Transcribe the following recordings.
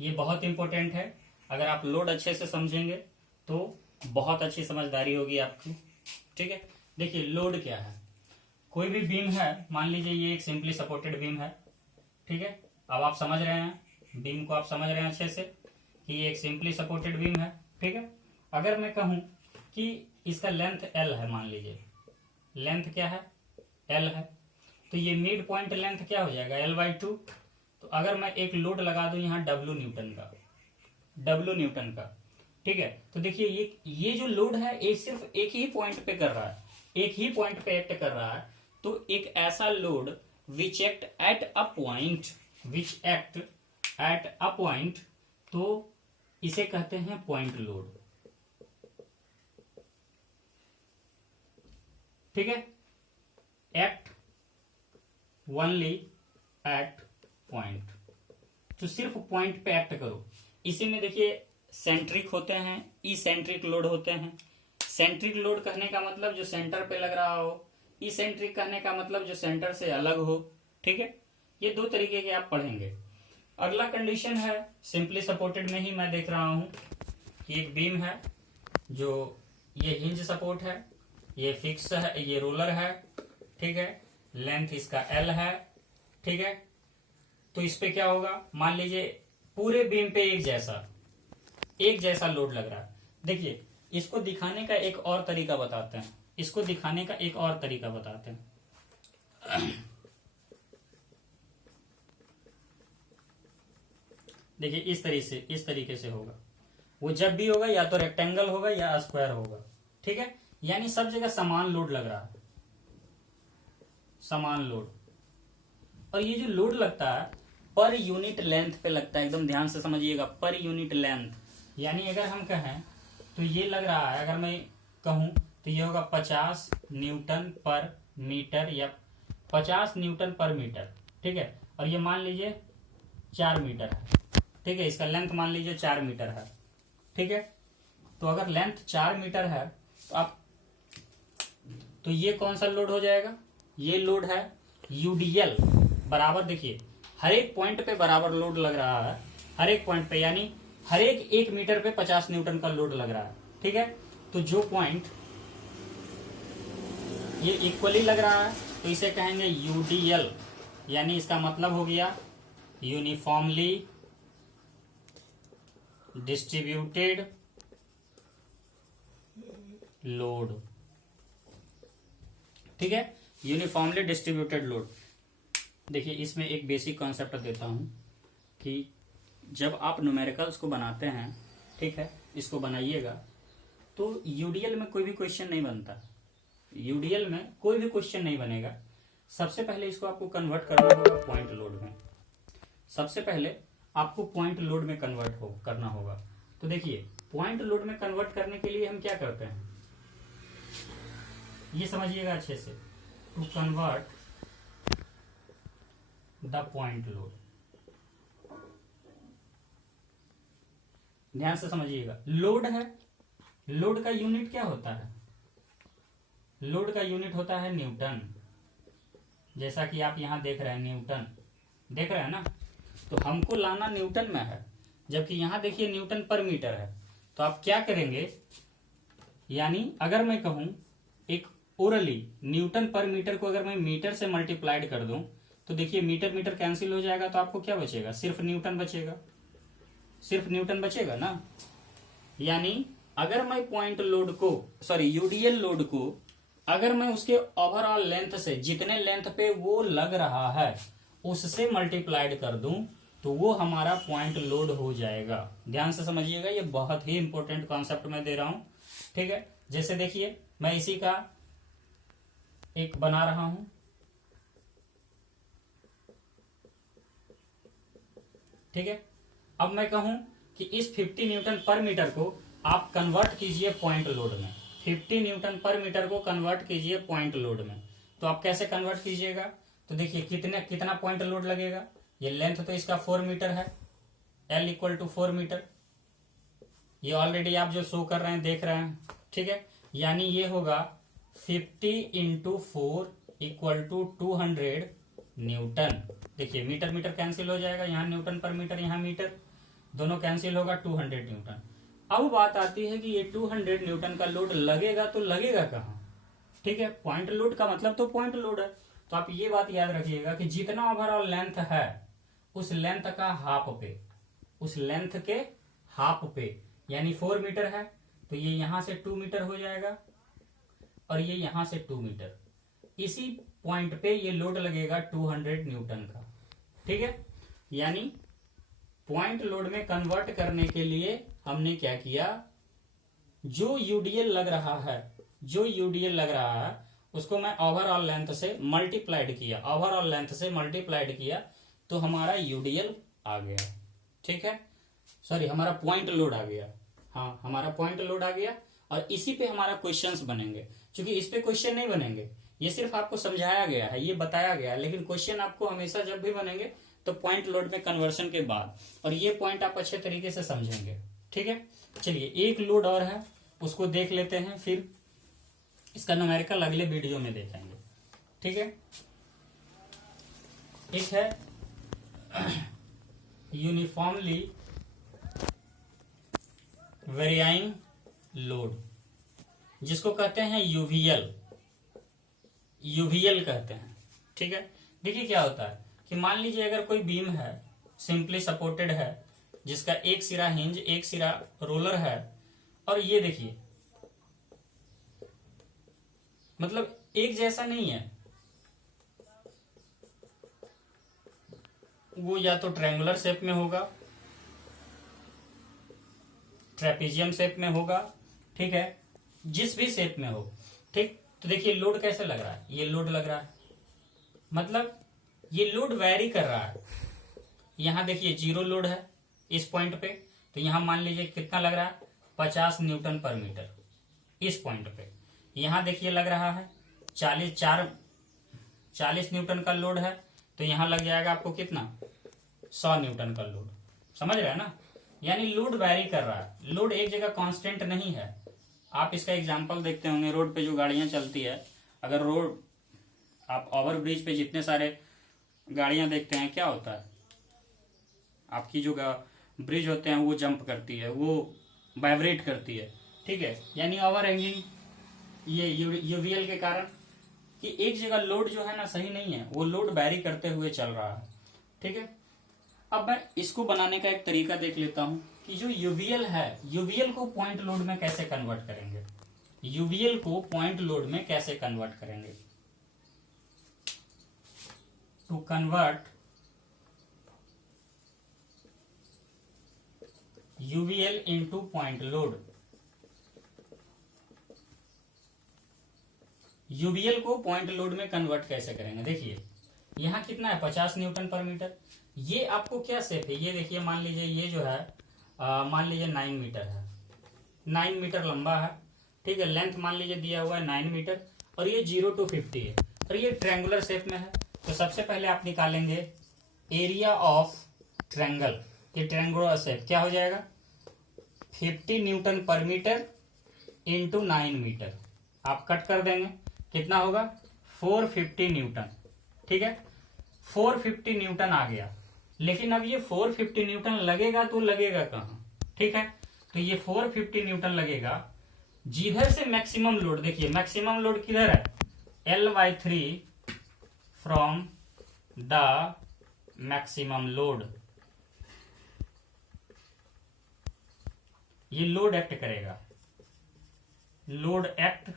ये बहुत इंपॉर्टेंट है। अगर आप लोड अच्छे से समझेंगे तो बहुत अच्छी समझदारी होगी आपकी। ठीक है, देखिए लोड क्या है। कोई भी बीम है, मान लीजिए ये एक सिंपली सपोर्टेड बीम है। ठीक है, अब आप समझ रहे हैं बीम को, आप समझ रहे हैं अच्छे से कि ये एक सिंपली सपोर्टेड बीम है। ठीक है, अगर मैं कहूं कि इसका लेंथ एल है, मान लीजिए लेंथ क्या है, एल है, तो ये मिड पॉइंट लेंथ क्या हो जाएगा, L/2। तो अगर मैं एक लोड लगा दूं यहाँ W न्यूटन का, ठीक है, तो देखिए ये जो लोड है ये सिर्फ एक ही पॉइंट पे कर रहा है, एक ही पॉइंट पे एक्ट कर रहा है। तो एक ऐसा load which act at a point, तो इसे कहते हैं पॉइंट लोड। ठीक है, एक्ट ओनली एट पॉइंट, तो सिर्फ पॉइंट पे एक्ट करो। इसी में देखिए सेंट्रिक होते हैं, इसेंट्रिक लोड होते हैं। सेंट्रिक लोड कहने का मतलब जो सेंटर पे लग रहा हो, इसेंट्रिक कहने का मतलब जो सेंटर से अलग हो। ठीक है, ये दो तरीके के आप पढ़ेंगे। अगला कंडीशन है सिंपली सपोर्टेड में ही मैं देख रहा हूं कि एक बीम है जो ये हिंज सपोर्ट है, ये फिक्स है, ये रोलर है। ठीक है, लेंथ इसका एल है। ठीक है, तो इस पे क्या होगा, मान लीजिए पूरे बीम पे एक जैसा लोड लग रहा है। देखिए इसको दिखाने का एक और तरीका बताते हैं, देखिए इस तरीके से होगा। वो जब भी होगा या तो रेक्टेंगल होगा या स्क्वायर होगा। ठीक है, यानी सब जगह समान लोड लग रहा है, समान लोड। और ये जो लोड लगता है पर यूनिट लेंथ पे लगता है, एकदम ध्यान से समझिएगा, पर यूनिट लेंथ। यानी अगर हम कहें तो ये लग रहा है, अगर मैं कहूं तो ये होगा 50 न्यूटन पर मीटर या 50 न्यूटन पर मीटर। ठीक है, और ये मान लीजिए 4 मीटर है। ठीक है, इसका लेंथ मान लीजिए 4 मीटर है। ठीक है, तो अगर लेंथ 4 मीटर है तो ये कौन सा लोड हो जाएगा, ये लोड है यूडीएल बराबर। देखिए हर एक पॉइंट पे बराबर लोड लग रहा है, हर एक पॉइंट पे, यानी हर एक मीटर पे 50 न्यूटन का लोड लग रहा है। ठीक है, तो जो पॉइंट ये इक्वली लग रहा है तो इसे कहेंगे यूडीएल, यानी इसका मतलब हो गया यूनिफॉर्मली डिस्ट्रीब्यूटेड लोड। ठीक है, यूनिफॉर्मली डिस्ट्रीब्यूटेड लोड। देखिए इसमें एक बेसिक कॉन्सेप्ट देता हूं कि जब आप न्यूमेरिकल्स को बनाते हैं, ठीक है, इसको बनाइएगा तो यूडीएल में कोई भी क्वेश्चन नहीं बनता, यूडीएल में कोई भी क्वेश्चन नहीं बनेगा। सबसे पहले इसको आपको कन्वर्ट करना होगा पॉइंट लोड में, सबसे पहले आपको पॉइंट लोड में करना होगा। तो देखिए पॉइंट लोड में कन्वर्ट करने के लिए हम क्या करते हैं, ये समझिएगा अच्छे से, to convert the point load, ध्यान से समझिएगा। लोड है, लोड का यूनिट क्या होता है, लोड का यूनिट होता है न्यूटन। जैसा कि आप यहां देख रहे हैं न्यूटन, देख रहे हैं ना, तो हमको लाना न्यूटन में है, जबकि यहां देखिए न्यूटन पर मीटर है। तो आप क्या करेंगे, यानी अगर मैं कहूं एक ओरली नewटन पर मीटर को अगर मैं मीटर से मल्टीप्लाइड कर दूं तो देखिए मीटर मीटर कैंसिल हो जाएगा, तो आपको क्या बचेगा, सिर्फ न्यूटन बचेगा, सिर्फ न्यूटन बचेगा ना। यानी अगर मैं पॉइंट लोड को, सॉरी यूडीएल लोड को, अगर मैं उसके ओवरऑल लेंथ से, जितने लेंथ पे वो लग रहा है उससे मल्टीप्लाइड कर दूं तो वो हमारा पॉइंट लोड हो जाएगा। ध्यान से समझिएगा, ये बहुत ही इंपॉर्टेंट कॉन्सेप्ट मैं दे रहा हूं। ठीक है, जैसे देखिए मैं इसी का एक बना रहा हूं, ठीक है। अब मैं कहूं कि इस 50 न्यूटन पर मीटर को आप कन्वर्ट कीजिए पॉइंट लोड में, 50 न्यूटन पर मीटर को कन्वर्ट कीजिए पॉइंट लोड में। तो आप कैसे कन्वर्ट कीजिएगा, तो देखिए कितना पॉइंट लोड लगेगा। ये लेंथ तो इसका 4 मीटर है, L = 4 मीटर, ये ऑलरेडी आप जो शो कर रहे हैं देख रहे हैं। ठीक है, यानी ये होगा 50 × 4 = 200 न्यूटन। देखिए मीटर मीटर कैंसिल हो जाएगा, यहाँ न्यूटन पर मीटर, यहाँ मीटर, दोनों कैंसिल होगा, 200 न्यूटन। अब बात आती है कि ये 200 न्यूटन का लोड लगेगा तो लगेगा कहाँ? ठीक है, पॉइंट लोड का मतलब तो पॉइंट लोड है। तो आप ये बात याद रखिएगा कि जितना ओवरऑल लेंथ है उस लेंथ का हाफ पे, उस लेंथ के हाफ पे, यानी 4 मीटर है तो ये यहां से 2 मीटर हो जाएगा और ये यहां से 2 मीटर। इसी पॉइंट पे ये लोड लगेगा 200 न्यूटन का। ठीक है, यानी पॉइंट लोड में कन्वर्ट करने के लिए हमने क्या किया, जो यूडीएल लग रहा है, जो यूडीएल लग रहा है उसको मैं ओवरऑल लेंथ से मल्टीप्लाइड किया, ओवरऑल लेंथ से मल्टीप्लाइड किया तो हमारा यूडीएल आ गया। ठीक है, सॉरी हमारा पॉइंट लोड आ गया। हाँ, हमारा पॉइंट लोड आ गया और इसी पे हमारा क्वेश्चंस बनेंगे। क्योंकि इस पे क्वेश्चन नहीं बनेंगे, ये सिर्फ आपको समझाया गया है, ये बताया गया है, लेकिन क्वेश्चन आपको हमेशा जब भी बनेंगे तो पॉइंट लोड में कन्वर्शन के बाद, और ये पॉइंट आप अच्छे तरीके से समझेंगे। ठीक है, चलिए एक लोड और है उसको देख लेते हैं, फिर इसका न्यूमेरिकल अगले वीडियो में देखेंगे। ठीक है, एक है यूनिफॉर्मली वेरियाइंग लोड, जिसको कहते हैं यूवीएल, यूवीएल कहते हैं। ठीक है, देखिए क्या होता है कि मान लीजिए अगर कोई बीम है, सिंपली सपोर्टेड है, जिसका एक सिरा हिंज एक सिरा रोलर है, और ये देखिए मतलब एक जैसा नहीं है, वो या तो ट्रायंगुलर शेप में होगा, ट्रेपेजियम शेप में होगा, ठीक है, जिस भी शेप में हो। ठीक, तो देखिए लोड कैसे लग रहा है, ये लोड लग रहा है, मतलब ये लोड वैरी कर रहा है। यहां देखिए 0 लोड है इस पॉइंट पे, तो यहां मान लीजिए कितना लग रहा है, 50 न्यूटन पर मीटर इस पॉइंट पे। यहां देखिए लग रहा है 40 न्यूटन का लोड है, तो यहां लग जाएगा आपको कितना, 100 न्यूटन का लोड। समझ रहे हैं ना, यानी लोड वैरी कर रहा है, लोड एक जगह कांस्टेंट नहीं है। आप इसका एग्जांपल देखते होंगे, रोड पे जो गाड़ियां चलती है, अगर रोड आप ओवर ब्रिज पे जितने सारे गाड़ियां देखते हैं, क्या होता है, आपकी जो ब्रिज होते हैं वो जंप करती है, वो वाइब्रेट करती है। ठीक है, यानी ओवर हैंगिंग ये यूवीएल के कारण कि एक जगह लोड जो है ना सही नहीं है, वो लोड वैरी करते हुए चल रहा है। ठीक है, अब मैं इसको बनाने का एक तरीका देख लेता हूं कि जो यूवीएल है, यूवीएल को पॉइंट लोड में कैसे कन्वर्ट करेंगे, यूवीएल को पॉइंट लोड में कैसे कन्वर्ट करेंगे। To convert UVL into point load, UVL को पॉइंट लोड में कन्वर्ट कैसे करेंगे। देखिए यहां कितना है, 50 न्यूटन पर मीटर। ये आपको क्या शेप है, ये देखिए मान लीजिए ये जो है मान लीजिए 9 मीटर है, 9 मीटर लंबा है। ठीक है, लेंथ मान लीजिए दिया हुआ है 9 मीटर, और ये 0 to 50 है, और ये ट्रायंगुलर शेप में है। तो सबसे पहले आप निकालेंगे एरिया ऑफ ट्रायंगल, ये ट्रायंगुलर शेप क्या हो जाएगा, 50 न्यूटन पर मीटर इंटू 9 मीटर। आप कट कर देंगे, कितना होगा, 450 न्यूटन। ठीक है, 450 न्यूटन आ गया, लेकिन अब ये 450 न्यूटन लगेगा तो लगेगा कहां। ठीक है, तो ये 450 न्यूटन लगेगा जिधर से मैक्सिमम लोड, देखिए मैक्सिमम लोड किधर है, L/3 from the maximum load. ये लोड एक्ट करेगा, load act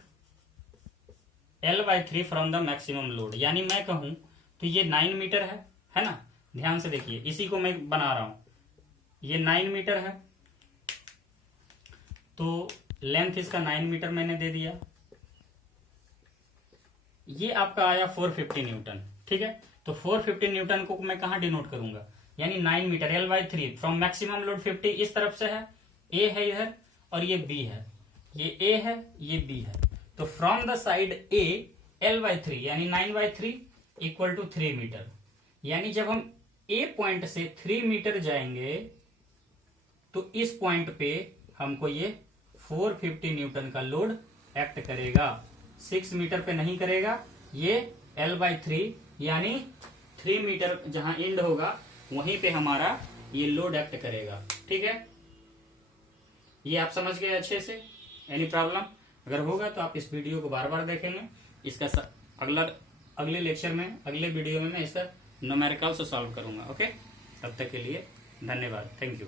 L/3 from the maximum load. यानी मैं कहूं तो ये 9 मीटर है ना, ध्यान से देखिए, इसी को मैं बना रहा हूं, ये 9 मीटर है, तो लेंथ इसका 9 मीटर मैंने दे दिया, ये आपका आया 450 न्यूटन। ठीक है, तो 450 न्यूटन को मैं कहां डिनोट करूंगा, यानी 9 metre L/3 from maximum load 50 इस तरफ से है, ए है इधर और ये बी है, ये ए है ये बी है, तो from the side A L/3 यानी 9/3 इक्वल टू 3 मीटर। यानी जब हम ए पॉइंट से 3 मीटर जाएंगे तो इस पॉइंट पे हमको ये 450 न्यूटन का लोड एक्ट करेगा, 6 मीटर पे नहीं करेगा, ये L/3 यानी 3 मीटर जहां एंड होगा वहीं पे हमारा ये लोड एक्ट करेगा। ठीक है, ये आप समझ गए अच्छे से। एनी प्रॉब्लम अगर होगा तो आप इस वीडियो को बार बार देखेंगे। इसका अगले लेक्चर में, अगले वीडियो में मैं इसका न्यूमेरिकल से सॉल्व करूंगा। ओके, तब तक के लिए धन्यवाद, थैंक यू।